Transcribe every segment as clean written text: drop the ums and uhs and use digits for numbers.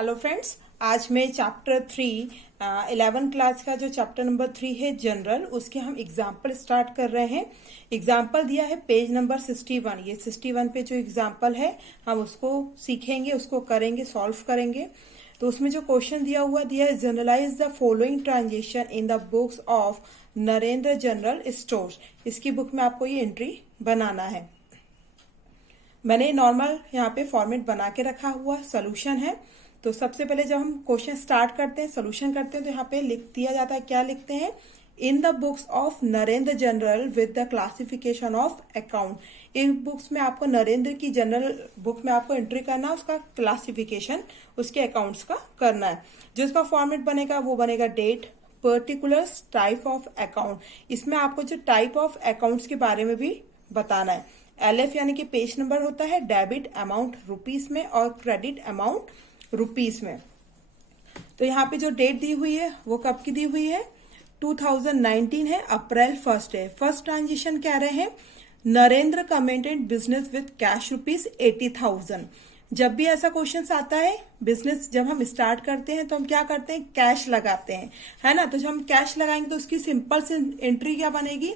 Hello friends, आज मैं chapter 11 class का जो चैप्टर नंबर 3 है जनरल, उसके हम एग्जाम्पल स्टार्ट कर रहे हैं। एग्जाम्पल दिया है पेज नंबर 61। ये 61 पे जो एग्जाम्पल है हम उसको सीखेंगे, उसको करेंगे, सॉल्व करेंगे। तो उसमें जो क्वेश्चन दिया है, journalise the following transaction in the books of Narendra general stores. इसकी बुक में आपको ये एंट्री बनाना है। मैंने नॉर्मल यहाँ पे फॉर्मेट बना के रखा हुआ सोल्यूशन है। तो सबसे पहले जब हम क्वेश्चन स्टार्ट करते हैं, सोल्यूशन करते हैं, तो यहाँ पे लिख दिया जाता है, क्या लिखते हैं, इन the books of Narendra general with the classification of account. In books में आपको नरेंद्र की जनरल बुक में आपको एंट्री करना है, उसका क्लासिफिकेशन उसके अकाउंट्स का करना है। जो इसका फॉर्मेट बनेगा वो बनेगा date, particulars, type of account. इसमें आपको जो टाइप ऑफ अकाउंट्स के बारे में भी बताना है। LF यानी कि पेज नंबर होता है, डेबिट अमाउंट रुपीस में और क्रेडिट अमाउंट रुपीस में। तो यहाँ पे जो डेट दी हुई है वो कब की दी हुई है, 2019 है, अप्रैल 1 है। फर्स्ट ट्रांजेक्शन कह रहे हैं, Narendra commented business with cash rupees 80,000। जब भी ऐसा क्वेश्चन आता है, बिजनेस जब हम स्टार्ट करते हैं तो हम क्या करते हैं, कैश लगाते हैं, है ना। तो जब हम कैश लगाएंगे तो उसकी सिंपल सी एंट्री क्या बनेगी,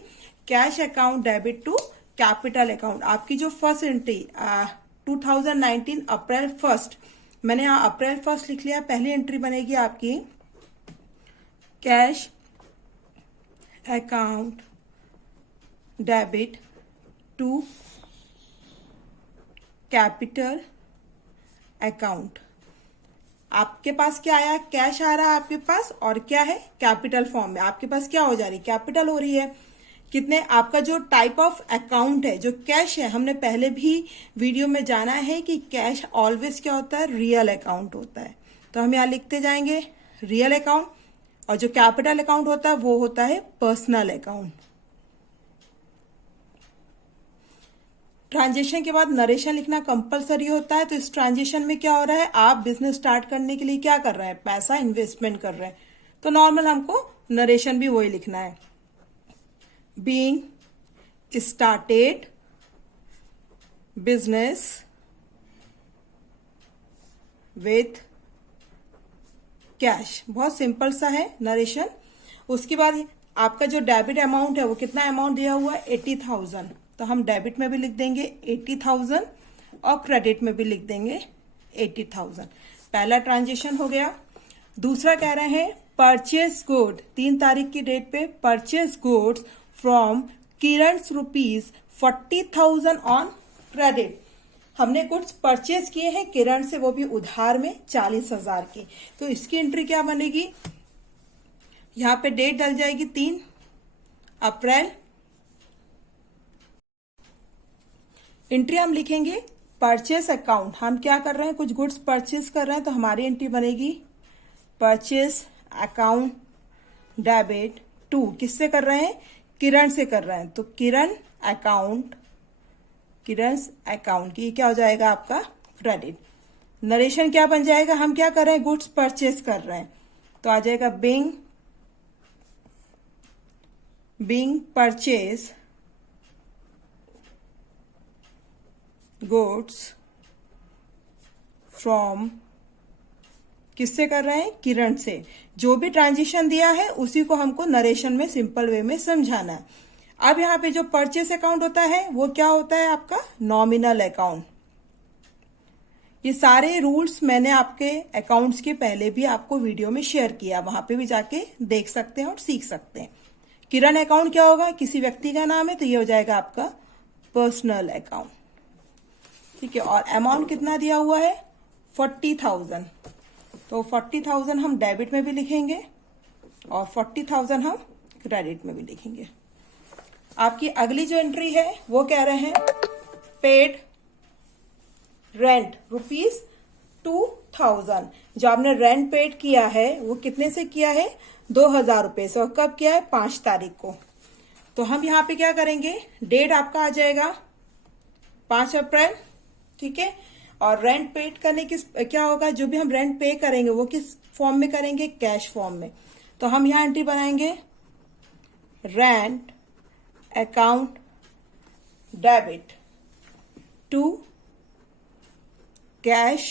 cash account debit to capital account. आपकी जो फर्स्ट एंट्री 2019 अप्रैल 1, मैंने यहाँ अप्रैल 1 लिख लिया। पहली एंट्री बनेगी आपकी cash account debit to capital account. आपके पास क्या आया, कैश आ रहा है आपके पास, और क्या है, कैपिटल फॉर्म में आपके पास क्या हो जा रही है, कैपिटल हो रही है। कितने, आपका जो टाइप ऑफ अकाउंट है, जो कैश है, हमने पहले भी वीडियो में जाना है कि कैश ऑलवेज क्या होता है, रियल अकाउंट होता है। तो हम यहाँ लिखते जाएंगे रियल अकाउंट, और जो कैपिटल अकाउंट होता है वो होता है पर्सनल अकाउंट। ट्रांजेक्शन के बाद नरेशन लिखना कंपलसरी होता है। तो इस ट्रांजेक्शन में क्या हो रहा है, आप बिजनेस स्टार्ट करने के लिए क्या कर रहे हैं, पैसा इन्वेस्टमेंट कर रहे हैं। तो नॉर्मल हमको नरेशन भी वही लिखना है, being started business with cash. बहुत सिंपल सा है नरेशन। उसके बाद आपका जो डेबिट अमाउंट है वो कितना अमाउंट दिया हुआ है, 80,000। तो हम डेबिट में भी लिख देंगे 80,000 और क्रेडिट में भी लिख देंगे 80,000। पहला ट्रांजेक्शन हो गया। दूसरा कह रहे हैं परचेज गुड, 3 तारीख की डेट पे purchase goods from Kiran rupees 40,000 on credit. हमने गुड्स परचेज किए हैं किरण से, वो भी उधार में 40,000 की। तो इसकी एंट्री क्या बनेगी, यहां पे डेट डल जाएगी 3 अप्रैल। एंट्री हम लिखेंगे परचेज अकाउंट। हम क्या कर रहे हैं, कुछ गुड्स परचेज कर रहे हैं, तो हमारी एंट्री बनेगी परचेज अकाउंट डेबिट टू, किससे कर रहे हैं, किरण से कर रहे हैं। तो किरण अकाउंट की क्या हो जाएगा आपका क्रेडिट। नरेशन क्या बन जाएगा, हम क्या कर रहे हैं, गुड्स परचेज कर रहे हैं, तो आ जाएगा बिंग परचेज गुड्स फ्रॉम, किससे कर रहे हैं, किरण से। जो भी ट्रांजेक्शन दिया है उसी को हमको नरेशन में सिंपल वे में समझाना है। अब यहाँ पे जो परचेस अकाउंट होता है वो क्या होता है, आपका नॉमिनल अकाउंट। ये सारे रूल्स मैंने आपके अकाउंट्स के पहले भी आपको वीडियो में शेयर किया, वहां पे भी जाके देख सकते हैं और सीख सकते हैं। किरण अकाउंट क्या होगा, किसी व्यक्ति का नाम है, तो ये हो जाएगा आपका पर्सनल अकाउंट, ठीक है। और अमाउंट कितना दिया हुआ है, 40,000। तो 40,000 हम डेबिट में भी लिखेंगे और 40,000 हम क्रेडिट में भी लिखेंगे। आपकी अगली जो एंट्री है वो कह रहे हैं पेड रेंट रुपीज 2,000। जो आपने रेंट पेड किया है वो कितने से किया है, 2,000 रुपए से। और कब किया है, 5 तारीख को। तो हम यहाँ पे क्या करेंगे, डेट आपका आ जाएगा 5 अप्रैल, ठीक है। और रेंट पेड करने किस क्या होगा, जो भी हम रेंट पे करेंगे वो किस फॉर्म में करेंगे, कैश फॉर्म में। तो हम यहां एंट्री बनाएंगे rent account debit to cash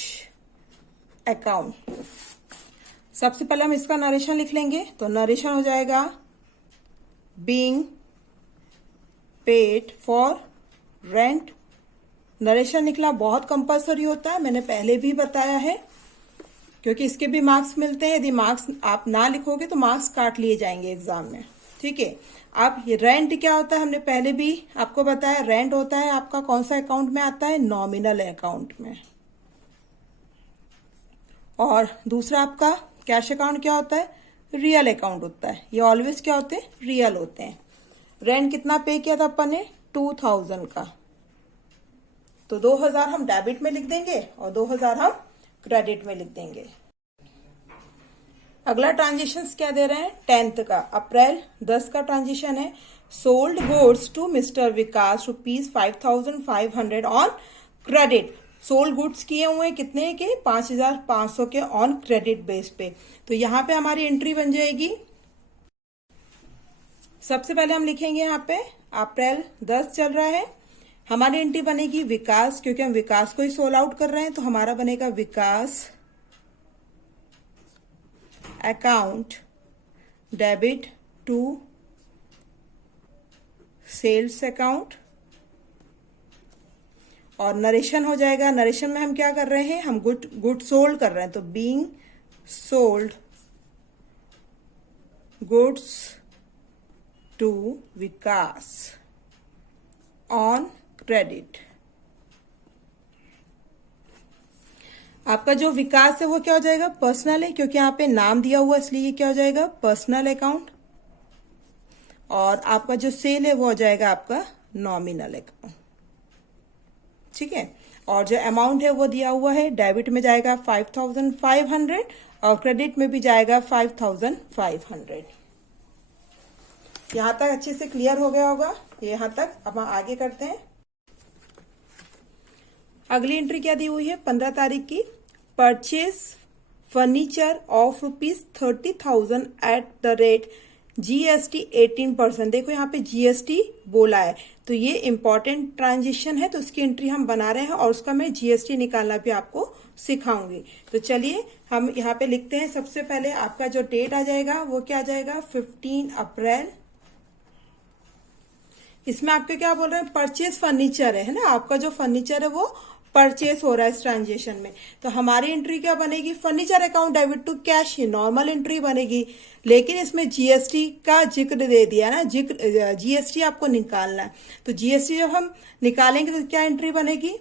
account. सबसे पहले हम इसका नरेशन लिख लेंगे, तो नरेशन हो जाएगा being paid for rent. Narration लिखना बहुत कंपलसरी होता है, मैंने पहले भी बताया है, क्योंकि इसके भी मार्क्स मिलते हैं। यदि मार्क्स आप ना लिखोगे तो मार्क्स काट लिए जाएंगे एग्जाम में, ठीक है। अब ये रेंट क्या होता है, हमने पहले भी आपको बताया। रेंट होता है आपका कौन सा अकाउंट में आता है, नॉमिनल अकाउंट में। और दूसरा आपका कैश अकाउंट क्या होता है, रियल अकाउंट होता है। ये ऑलवेज क्या होते हैं, रियल होते हैं। रेंट कितना पे किया था अपन ने, 2000 का, तो 2000 हम डेबिट में लिख देंगे और 2000 हम क्रेडिट में लिख देंगे। अगला ट्रांजेक्शन क्या दे रहे हैं, 10th का, अप्रैल 10 का ट्रांजेक्शन है। Sold goods to mister Vikas ₹5,500 on credit. Sold goods किए हुए कितने के, 5,500 के ऑन क्रेडिट बेस पे। तो यहाँ पे हमारी एंट्री बन जाएगी। सबसे पहले हम लिखेंगे यहाँ पे अप्रैल 10 चल रहा है, हमारी एंट्री बनेगी विकास, क्योंकि हम विकास को ही सोल आउट कर रहे हैं, तो हमारा बनेगा Vikas account debit to sales account. और नरेशन हो जाएगा, नरेशन में हम क्या कर रहे हैं, हम गुड सोल्ड कर रहे हैं, तो being sold goods to Vikas on credit. आपका जो विकास है वो क्या हो जाएगा, पर्सनल है, क्योंकि यहाँ पे नाम दिया हुआ इसलिए ये क्या हो जाएगा, पर्सनल अकाउंट। और आपका जो सेल है वो हो जाएगा आपका नॉमिनल अकाउंट, ठीक है। और जो अमाउंट है वो दिया हुआ है, डेबिट में जाएगा 5,500 और क्रेडिट में भी जाएगा 5,500। यहां तक अच्छे से क्लियर हो गया होगा, यहां तक। अब हम आगे करते हैं। अगली एंट्री क्या दी हुई है, 15 तारीख की, purchase furniture of ₹30,000 at the rate GST 18%। देखो यहाँ पे GST बोला है, तो ये इंपॉर्टेंट ट्रांजेक्शन है, तो उसकी एंट्री हम बना रहे हैं और उसका मैं GST निकालना भी आपको सिखाऊंगी। तो चलिए हम यहाँ पे लिखते हैं। सबसे पहले आपका जो डेट आ जाएगा वो क्या आ जाएगा, 15 अप्रैल। इसमें आपके क्या बोल रहे हैं, परचेज फर्नीचर है ना, आपका जो फर्नीचर है वो परचेस हो रहा है इस ट्रांजेक्शन में। तो हमारी एंट्री क्या बनेगी, furniture account debit to cash, ये नॉर्मल एंट्री बनेगी। लेकिन इसमें GST का जिक्र दे दिया ना, GST आपको निकालना है। तो GST जब हम निकालेंगे तो क्या एंट्री बनेगी,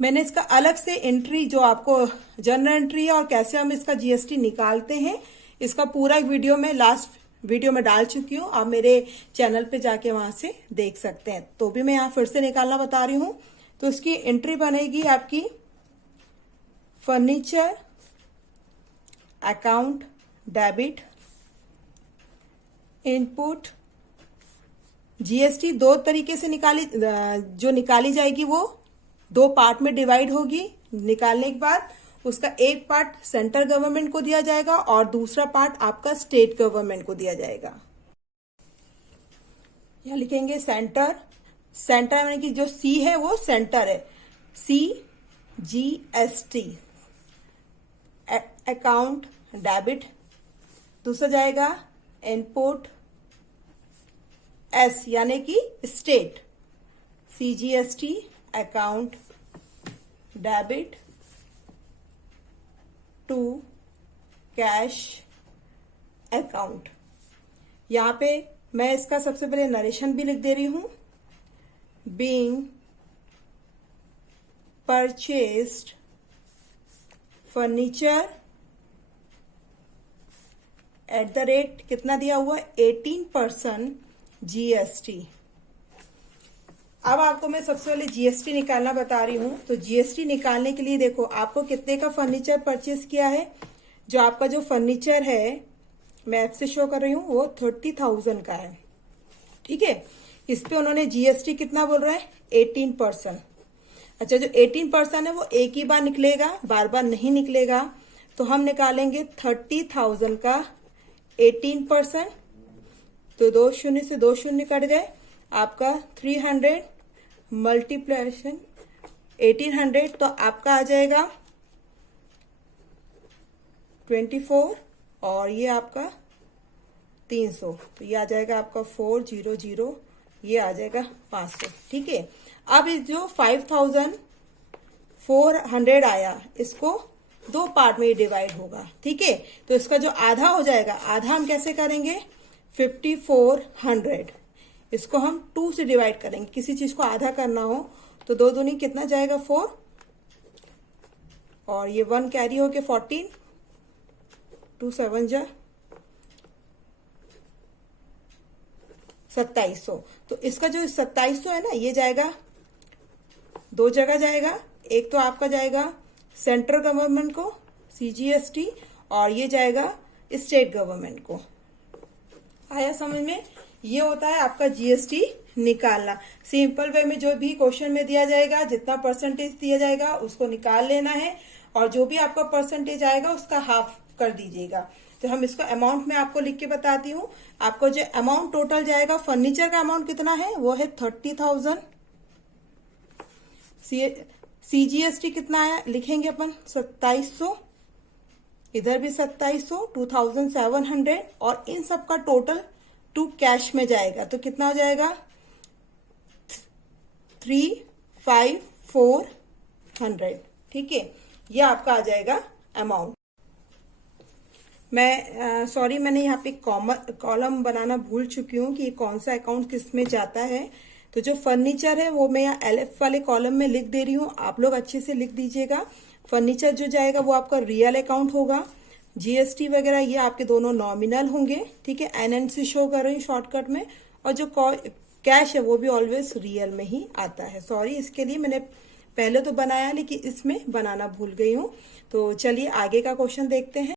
मैंने इसका अलग से एंट्री जो आपको जनरल एंट्री है और कैसे हम इसका GST निकालते हैं, इसका पूरा एक वीडियो में लास्ट वीडियो में डाल चुकी हूँ। आप मेरे चैनल पे जाके वहां से देख सकते हैं। तो भी मैं यहाँ फिर से निकालना बता रही हूँ। तो उसकी एंट्री बनेगी आपकी furniture account debit input. GST दो तरीके से निकाली जाएगी, वो दो पार्ट में डिवाइड होगी। निकालने के बाद उसका एक पार्ट सेंट्रल गवर्नमेंट को दिया जाएगा और दूसरा पार्ट आपका स्टेट गवर्नमेंट को दिया जाएगा। यहां लिखेंगे सेंटर, सेंटर यानी कि जो C है वो सेंटर है, CGST अकाउंट डेबिट। दूसरा जाएगा इनपुट S यानी कि state, CGST account debit to cash account. यहां पे मैं इसका सबसे पहले नरेशन भी लिख दे रही हूं, being purchased furniture at the rate कितना दिया हुआ, 18% GST। अब आपको मैं सबसे पहले GST निकालना बता रही हूं। तो GST निकालने के लिए देखो आपको कितने का फर्नीचर परचेस किया है। जो आपका जो फर्नीचर है मैं ऐप से शो कर रही हूँ वो 30,000 का है, ठीक है। इस पे उन्होंने GST कितना बोल रहा है, 18%। अच्छा, जो 18% है वो एक ही बार निकलेगा, बार बार नहीं निकलेगा। तो हम निकालेंगे 30,000 का 18%, तो 2 शून्य से 2 शून्य कट गए। आपका 300 मल्टीप्लिकेशन 1800, तो आपका आ जाएगा 24 और ये आपका 300, तो ये आ जाएगा आपका 400, ये आ जाएगा 500। ठीक है, अब इस जो 5400 आया, इसको दो पार्ट में डिवाइड होगा। ठीक है, तो इसका जो आधा हो जाएगा, आधा हम कैसे करेंगे, 5400, इसको हम 2 से डिवाइड करेंगे। किसी चीज को आधा करना हो तो 2 दूनी कितना जाएगा, 4, और ये 1 कैरी हो के 14, 2 7 जा 2700। तो इसका जो 2700 है ना, ये जाएगा 2 जगह जाएगा। एक तो आपका जाएगा सेंट्रल गवर्नमेंट को CGST, और ये जाएगा स्टेट गवर्नमेंट को। आया समझ में? ये होता है आपका GST निकालना। सिंपल वे में जो भी क्वेश्चन में दिया जाएगा, जितना परसेंटेज दिया जाएगा उसको निकाल लेना है, और जो भी आपका परसेंटेज आएगा उसका हाफ कर दीजिएगा। तो हम इसको अमाउंट में आपको लिख के बताती हूँ। आपको जो अमाउंट टोटल जाएगा, फर्नीचर का अमाउंट कितना है, वो है 30,000। CGST कितना आया, लिखेंगे अपन 2700, इधर भी 2700, 2700, और इन सब का टोटल टू कैश में जाएगा तो कितना हो जाएगा, 35,400। ठीक है, ये आपका आ जाएगा अमाउंट। मैं सॉरी, मैंने यहाँ पे कॉलम बनाना भूल चुकी हूँ कि कौन सा अकाउंट किस में जाता है। तो जो फर्नीचर है वो मैं यहाँ LF वाले कॉलम में लिख दे रही हूँ, आप लोग अच्छे से लिख दीजिएगा। फर्नीचर जो जाएगा वो आपका रियल अकाउंट होगा। GST वगैरह ये आपके दोनों नॉमिनल होंगे। ठीक है, NN शो कर रही हूँ शॉर्टकट में, और जो कैश है वो भी ऑलवेज रियल में ही आता है। सॉरी, इसके लिए मैंने पहले तो बनाया लेकिन इसमें बनाना भूल गई हूँ। तो चलिए आगे का क्वेश्चन देखते हैं।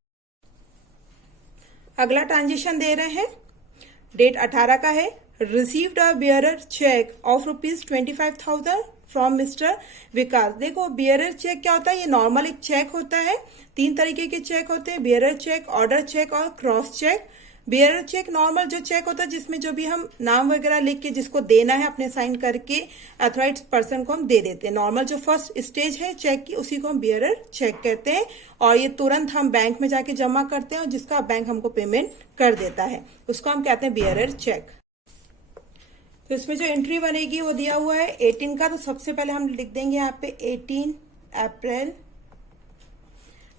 अगला ट्रांजेक्शन दे रहे हैं, डेट 18 का है। Received a bearer cheque of ₹25,000 from mister Vikas. देखो, बियरर चेक क्या होता है, ये नॉर्मल एक चेक होता है। 3 तरीके के चेक होते हैं, बियरर चेक, ऑर्डर चेक और cross cheque. Bearer cheque normal जो चेक होता है जिसमें जो भी हम नाम वगैरह लिख के जिसको देना है अपने साइन करके अथॉराइज पर्सन को हम दे देते हैं। नॉर्मल जो फर्स्ट स्टेज है चेक की, उसी को हम बियरर चेक कहते हैं, और ये तुरंत हम बैंक में जाके जमा करते हैं और जिसका बैंक हमको पेमेंट कर देता है उसको हम कहते हैं बियरर चेक। तो इसमें जो एंट्री बनेगी वो दिया हुआ है 18 का। तो सबसे पहले हम लिख देंगे यहाँ पे 18 अप्रैल।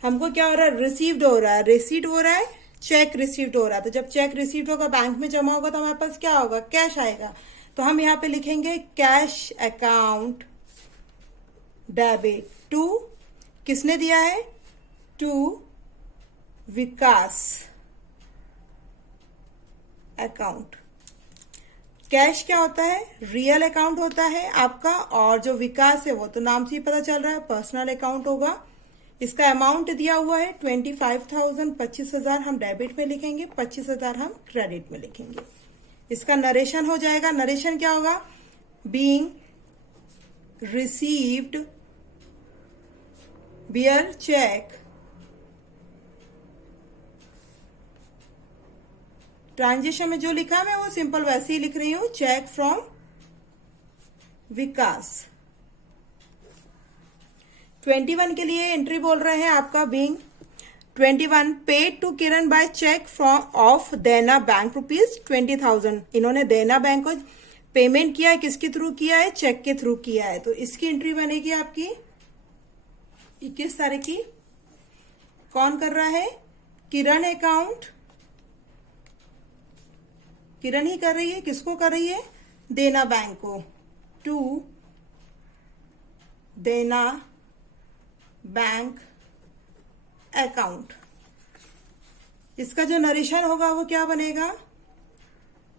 हमको क्या हो रहा है, रिसीव्ड हो रहा है, रिसीट हो रहा है, चेक रिसीव्ड हो रहा है। तो जब चेक रिसीव्ड होगा, बैंक में जमा होगा, तो हमारे पास क्या होगा, कैश आएगा। तो हम यहाँ पे लिखेंगे कैश अकाउंट डेबिट टू, किसने दिया है, टू विकास अकाउंट। कैश क्या होता है, रियल अकाउंट होता है आपका, और जो विकास है वो तो नाम से ही पता चल रहा है पर्सनल अकाउंट होगा। इसका अमाउंट दिया हुआ है 25,000, 25,000 हम डेबिट में लिखेंगे, 25,000 हम क्रेडिट में लिखेंगे। इसका नरेशन हो जाएगा। नरेशन क्या होगा, being received bearer cheque, transaction में जो लिखा है मैं वो सिंपल वैसे ही लिख रही हूं, चेक फ्रॉम विकास। 21 के लिए एंट्री बोल रहे हैं आपका, being 21 paid to Kiran by cheque from of Dena bank ₹20,000। इन्होंने देना बैंक को पेमेंट किया है, किसके थ्रू किया है, चेक के थ्रू किया है। तो इसकी एंट्री बनेगी आपकी 21 तारीख की। कौन कर रहा है, किरण अकाउंट, किरण ही कर रही है। किसको कर रही है, देना बैंक को, टू देना बैंक अकाउंट। इसका जो नरेशन होगा वो क्या बनेगा,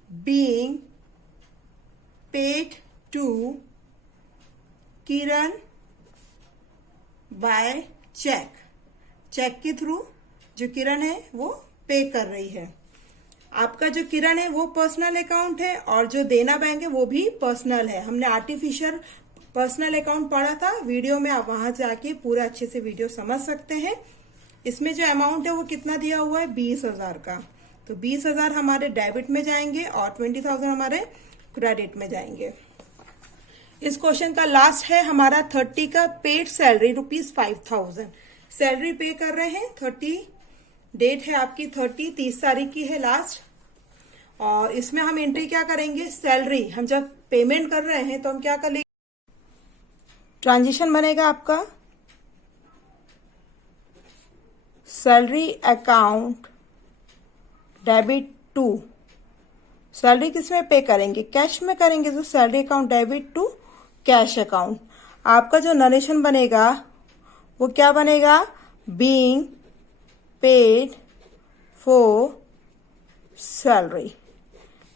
being paid to Kiran by cheque, cheque के थ्रू जो किरण है वो पे कर रही है। आपका जो किरण है वो पर्सनल अकाउंट है, और जो देना बैंक है वो भी पर्सनल है। हमने आर्टिफिशियल पर्सनल अकाउंट पढ़ा था वीडियो में, आप वहां जाके पूरा अच्छे से वीडियो समझ सकते हैं। इसमें जो अमाउंट है वो कितना दिया हुआ है, 20,000 का। तो 20,000 हमारे डेबिट में जाएंगे और 20,000 हमारे क्रेडिट में जाएंगे। इस क्वेश्चन का लास्ट है हमारा 30 का, पेड सैलरी ₹5,000। सैलरी पे कर रहे हैं 30 डेट है आपकी 30 तारीख की है लास्ट। और इसमें हम एंट्री क्या करेंगे, सैलरी। हम जब पेमेंट कर रहे हैं तो हम क्या कर लेंगे, ट्रांजेक्शन बनेगा आपका salary account debit to. Salary किसमें पे करेंगे, कैश में करेंगे, तो salary account debit to cash account. आपका जो नरेशन बनेगा वो क्या बनेगा, बीइंग पेड फॉर सैलरी।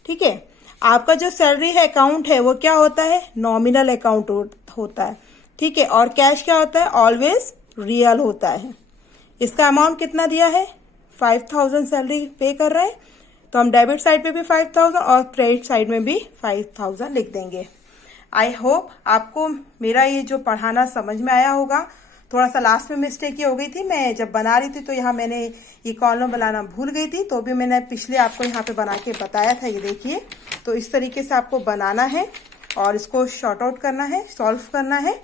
ठीक है, आपका जो सैलरी है अकाउंट है वो क्या होता है, नॉमिनल अकाउंट होता है। ठीक है, और कैश क्या होता है, ऑलवेज रियल होता है। इसका अमाउंट कितना दिया है, 5000 सैलरी पे कर रहे हैं, तो हम डेबिट साइड पे भी 5000 और क्रेडिट साइड में भी 5000 लिख देंगे। आई होप आपको मेरा ये जो पढ़ाना समझ में आया होगा। थोड़ा सा लास्ट में मिस्टेक ये हो गई थी, मैं जब बना रही थी तो यहाँ मैंने ये कॉलम बनाना भूल गई थी, तो भी मैंने पिछले आपको यहाँ पे बना के बताया था। ये देखिए, तो इस तरीके से आपको बनाना है और इसको शॉर्ट आउट करना है, सॉल्व करना है।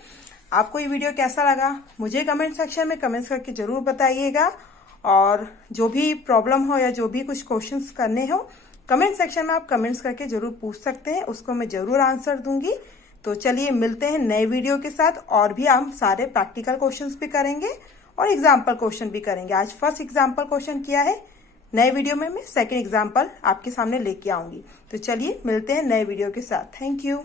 आपको ये वीडियो कैसा लगा मुझे कमेंट सेक्शन में कमेंट्स करके जरूर बताइएगा। और जो भी प्रॉब्लम हो या जो भी कुछ क्वेश्चंस करने हो कमेंट सेक्शन में आप कमेंट्स करके जरूर पूछ सकते हैं, उसको मैं जरूर आंसर दूंगी। तो चलिए मिलते हैं नए वीडियो के साथ, और भी हम सारे प्रैक्टिकल क्वेश्चंस भी करेंगे और एग्जाम्पल क्वेश्चन भी करेंगे। आज फर्स्ट एग्जाम्पल क्वेश्चन किया है, नए वीडियो में मैं सेकेंड एग्जाम्पल आपके सामने लेके आऊंगी। तो चलिए मिलते हैं नए वीडियो के साथ। Thank you.